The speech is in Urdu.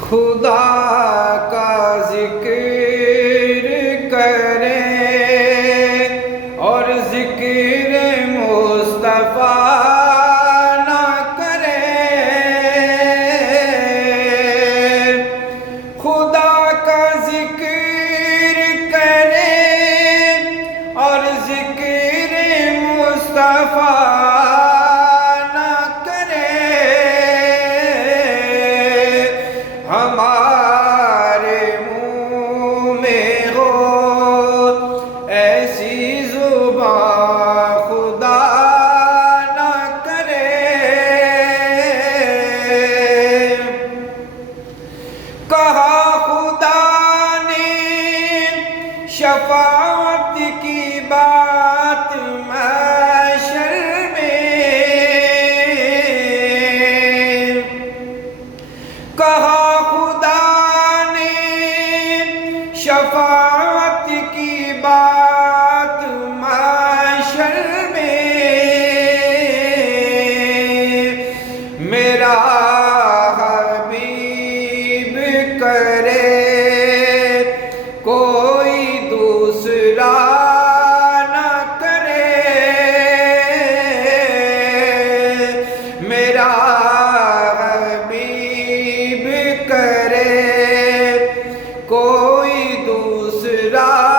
خدا کا ذکر کریں اور ذکر مصطفیٰ نہ کریں، خدا کا ذکر کریں اور ذکر مصطفیٰ ہمارے منہ میں ہو ایسی زبان خدا نہ کرے۔ کہا خدا نے شفاعت کی بات محشر میں، کہا شفاعت کی بات محشر میں، میرا حبیب کرے کوئی دوسرا نہ کرے، میرا حبیب کرے کوئی دوسرا